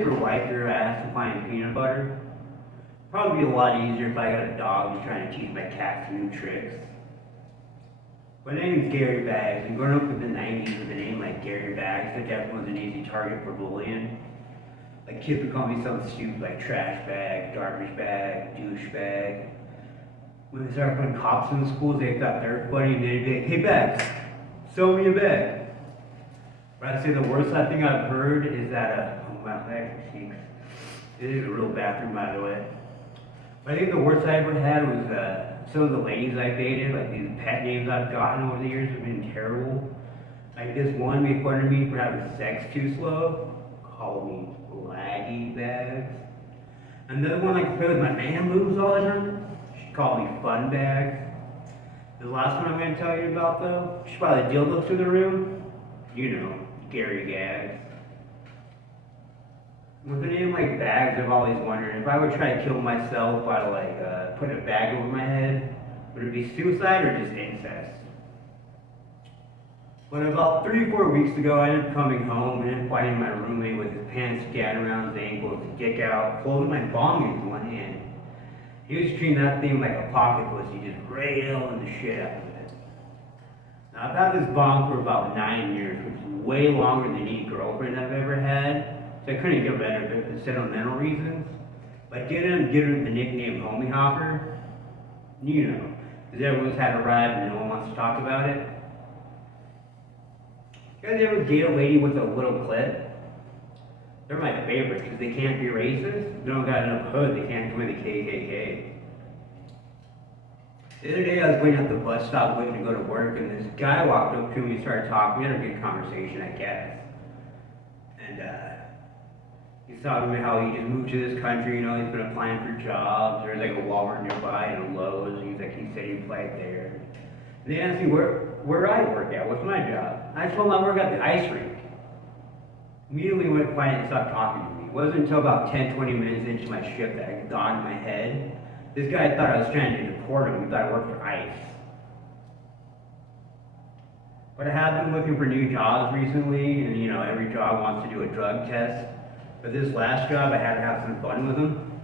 ever wiped your ass to find peanut butter? Probably be a lot easier if I got a dog who's trying to teach my cats new tricks. My name's Gary Bags, and growing up in the 90s with a name like Gary Bags, I definitely was an easy target for bullying. Like kids would call me something stupid like trash bag, garbage bag, douche bag. When they started putting cops in the schools, they thought they were funny and they'd be like, hey Bags, sell me a bag. But I'd say the worst thing I've heard is that, oh wow, that actually stinks. It is a real bathroom, by the way. But I think the worst I ever had was some of the ladies I dated, like these pet names I've gotten over the years have been terrible. Like this one made fun of me for having sex too slow, called me laggy bags. And the other one like play with my man moves all the time, she called me fun bags. The last one I'm going to tell you about though, she brought a dildo to the room. You know, Gary Gags. With a name like Bags, I've always wondered if I would try to kill myself by like putting a bag over my head, would it be suicide or just incest? But about 3 or 4 weeks ago, I ended up coming home and finding my roommate with his pants down around his ankles, his dick out, holding my bong in one hand. He was treating that thing like a pocket pussy, just railing the shit out of it. Now, I've had this bong for about 9 years, which is way longer than any girlfriend I've ever had. So I couldn't get rid of it for sentimental reasons. But I did end up giving him the nickname Homie Hopper. You know, because everyone's had a ride and no one wants to talk about it. You guys ever date a lady with a little clit? They're my favorite because they can't be racist. They don't got enough hood, they can't join the KKK. The other day I was going out the bus stop waiting to go to work and this guy walked up to me and started talking. We had a good conversation, I guess. And he's talking about how he just moved to this country, you know, he's been applying for jobs. There's like a Walmart nearby and a Lowe's, and he said he applied there. And they asked me where I work at, what's my job? I told him I work at the ice rink. Immediately went quiet and stopped talking to me. It wasn't until about 10-20 minutes into my shift that it dawned in my head. This guy thought I was trying to deport him, he thought I worked for ICE. But I have been looking for new jobs recently, and you know, every job wants to do a drug test. But this last job, I had to have some fun with them.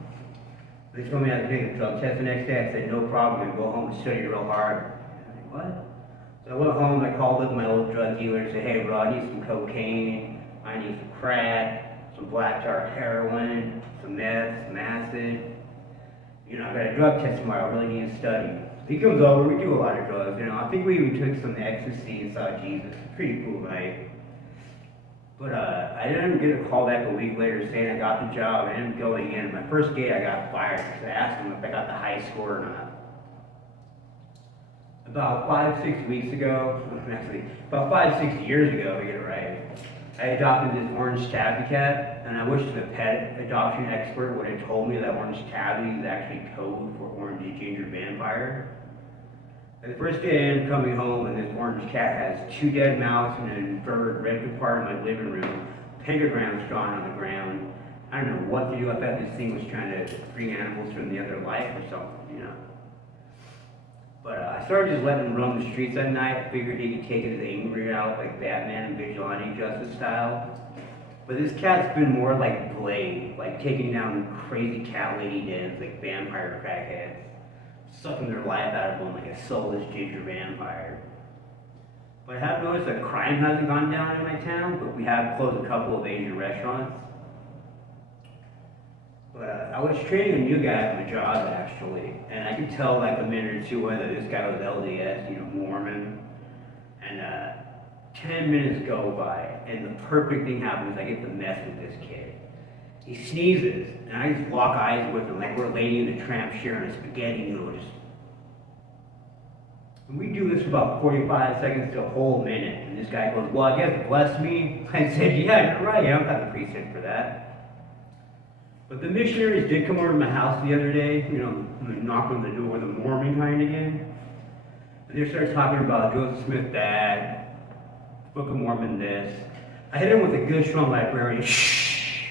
They told me I had to take a drug test the next day. I said, no problem, and go home and study real hard. I'm like, what? So I went home, I called up my old drug dealer and said, hey bro, I need some cocaine, I need some crack, some black tar heroin, some meth, some acid. You know, I got a drug test tomorrow, I really need to study. He comes over, we do a lot of drugs, you know. I think we even took some ecstasy and saw Jesus. Pretty cool night. But I didn't get a call back a week later saying I got the job. I ended up going in. My first day I got fired because I asked him if I got the high score or not. About 5-6 weeks ago, actually, about 5-6 years ago, to get it right, I adopted this orange tabby cat, and I wish the pet adoption expert would have told me that orange tabby is actually code for orange ginger vampire. And the first day I ended up coming home, and this orange cat has 2 dead mouse and an bird ripped apart in my living room, pentagrams drawn on the ground. I don't know what to do. I thought this thing was trying to bring animals from the other life or something, you know. But I started just letting him roam the streets at night. I figured he could take his anger out like Batman and Vigilante Justice style. But this cat's been more like Blade, like taking down crazy cat lady dens like vampire crackheads, sucking their life out of them like a soulless ginger vampire. But I have noticed that crime hasn't gone down in my town, but we have closed a couple of Asian restaurants. But I was training a new guy at my job actually, and I could tell like a minute or two whether this guy was LDS, you know, Mormon. And 10 minutes go by, and the perfect thing happens. I get to mess with this kid. He sneezes, and I just lock eyes with him like we're Lady and the Tramp sharing a spaghetti noodle. And we do this for about 45 seconds to a whole minute, and this guy goes, well, I guess bless me. I said, yeah, you're right, I don't got the precinct for that. But the missionaries did come over to my house the other day, you know, knock on the door, the Mormon kind again. And they started talking about Joseph Smith dad, Book of Mormon this. I hit him with a good strong librarian. Shh.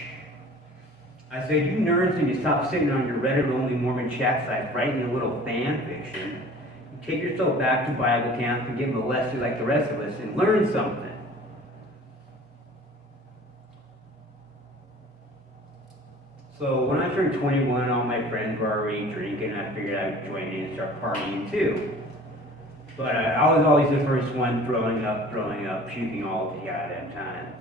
I said, you nerds need to stop sitting on your Reddit-only Mormon chat site writing a little fan fiction. You take yourself back to Bible camp and get molested like the rest of us and learn something. So when I turned 21, all my friends were already drinking. I figured I'd join in and start partying too. But I was always the first one throwing up, puking all the goddamn time.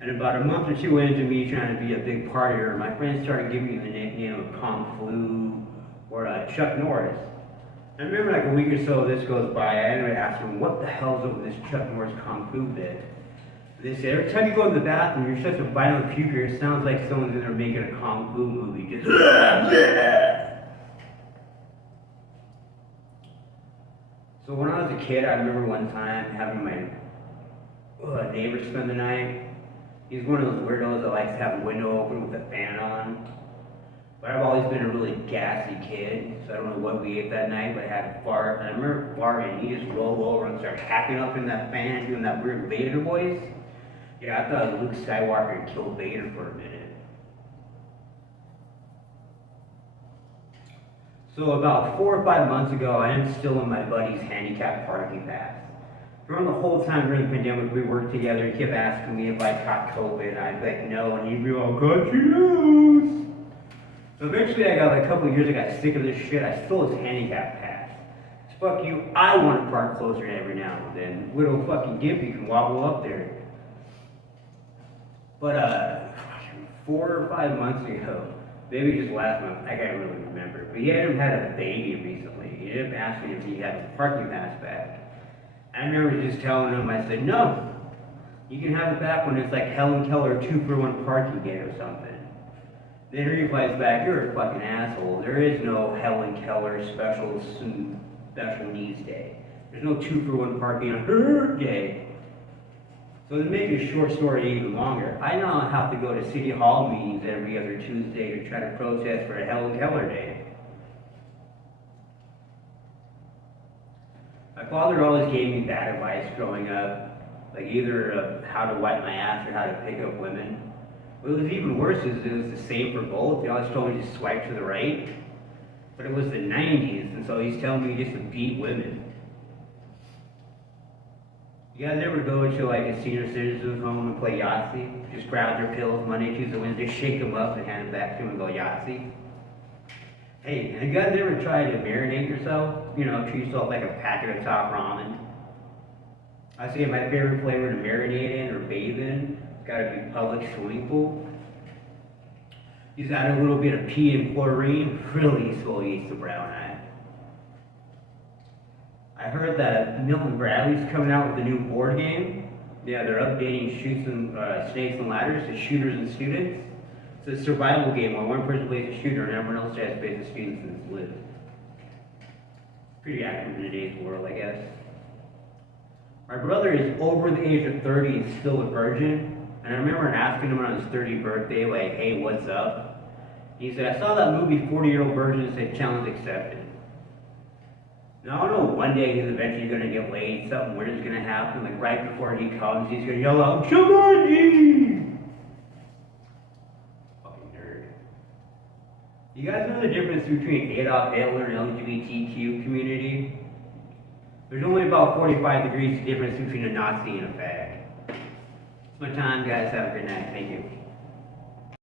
And about a month or two into me trying to be a big partier, my friends started giving me the nickname of Kung Flu or Chuck Norris. I remember like a week or so this goes by, I ended up asking them, what the hell's up with this Chuck Norris Kung Fu bit? They say, every time you go to the bathroom, you're such a violent puker, it sounds like someone's in there making a Kung Fu movie. Just So when I was a kid, I remember one time having my neighbor spend the night. He's one of those weirdos that likes to have a window open with a fan on. But I've always been a really gassy kid, so I don't know what we ate that night, but I had a fart. And I remember farting, he just rolled over and started hacking up in that fan, doing that weird Vader voice. Yeah, I thought Luke Skywalker had killed Vader for a minute. So about 4 or 5 months ago, I am still in my buddy's handicap parking pass. During the whole time during the pandemic, we worked together. He kept asking me if I caught COVID, and I'd be like, no, and he'd be all, got you loose. So eventually, I got like a couple of years, I got sick of this shit. I stole his handicap pass. Fuck you, I want to park closer every now and then. Little fucking Gimpy can wobble up there. But 4 or 5 months ago, maybe just last month, I can't really remember, but he had a baby recently. He ended up asking if he had a parking pass back. I remember just telling him, I said, no, you can have it back when it's like Helen Keller 2-for-1 parking day or something. Then he replies back, you're a fucking asshole. There is no Helen Keller special needs day. There's no 2-for-1 parking on her day. So to make a short story even longer, I now have to go to City Hall meetings every other Tuesday to try to protest for a Helen Keller Day. My father always gave me bad advice growing up, like either how to wipe my ass or how to pick up women. What was even worse is it was the same for both. They always told me to swipe to the right, but it was the 90s, and so he's telling me just to beat women. You guys ever go to like a senior citizen's home and play Yahtzee? Just grab their pills Monday, Tuesday, Wednesday, shake them up and hand them back to them and go Yahtzee? Hey, have you guys ever tried to marinate yourself? You know, treat yourself like a packet of top ramen. I say my favorite flavor to marinate in or bathe in, it's gotta be public swimming pool. Just add a little bit of pee and chlorine, really exfoliates the brown eye. I heard that Milton Bradley's coming out with a new board game. Yeah, they're updating Chutes and Snakes and Ladders to Shooters and Students. It's a survival game where one person plays a shooter and everyone else tries to play the students and live. Pretty accurate in today's world, I guess. My brother is over the age of 30 and still a virgin. And I remember asking him on his 30th birthday, like, hey, what's up? He said, I saw that movie 40-Year-Old Virgin, said challenge accepted. Now I know one day he's eventually gonna get laid, something weird is gonna happen, like right before he comes, he's gonna yell out, Jumanji! Fucking nerd. You guys know the difference between Adolf Hitler and LGBTQ community? There's only about 45 degrees difference between a Nazi and a fag. It's my time, guys. Have a good night. Thank you.